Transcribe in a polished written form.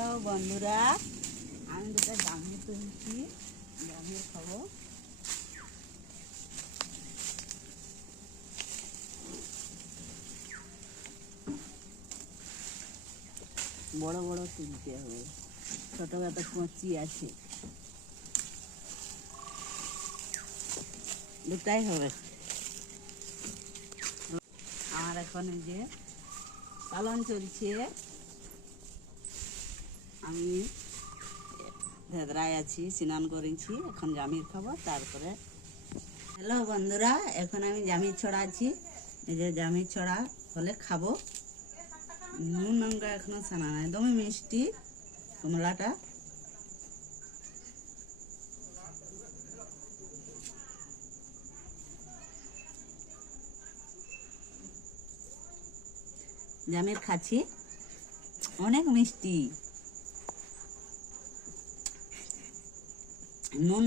Hello বন্ধুরা, আমি দুটো জামরুল তুলছি, জামরুল খাবো। বড় বড় তুলতে হবে, ছোট এত কচি আছে, দুটাই হবে। আমার এখন এই যে পালন চলছে, আমি ভেদরায় আছি, স্নান করেছি, এখন জামির খাবো। তারপরে হ্যালো বন্ধুরা, এখন আমি জামির ছড়াচ্ছি। এই যে জামির ছড়া হলে খাবো। নুন লঙ্কা এখনো ছানা নাই, একদমই মিষ্টি কমলাটা। জামির খাচ্ছি, অনেক মিষ্টি। নুন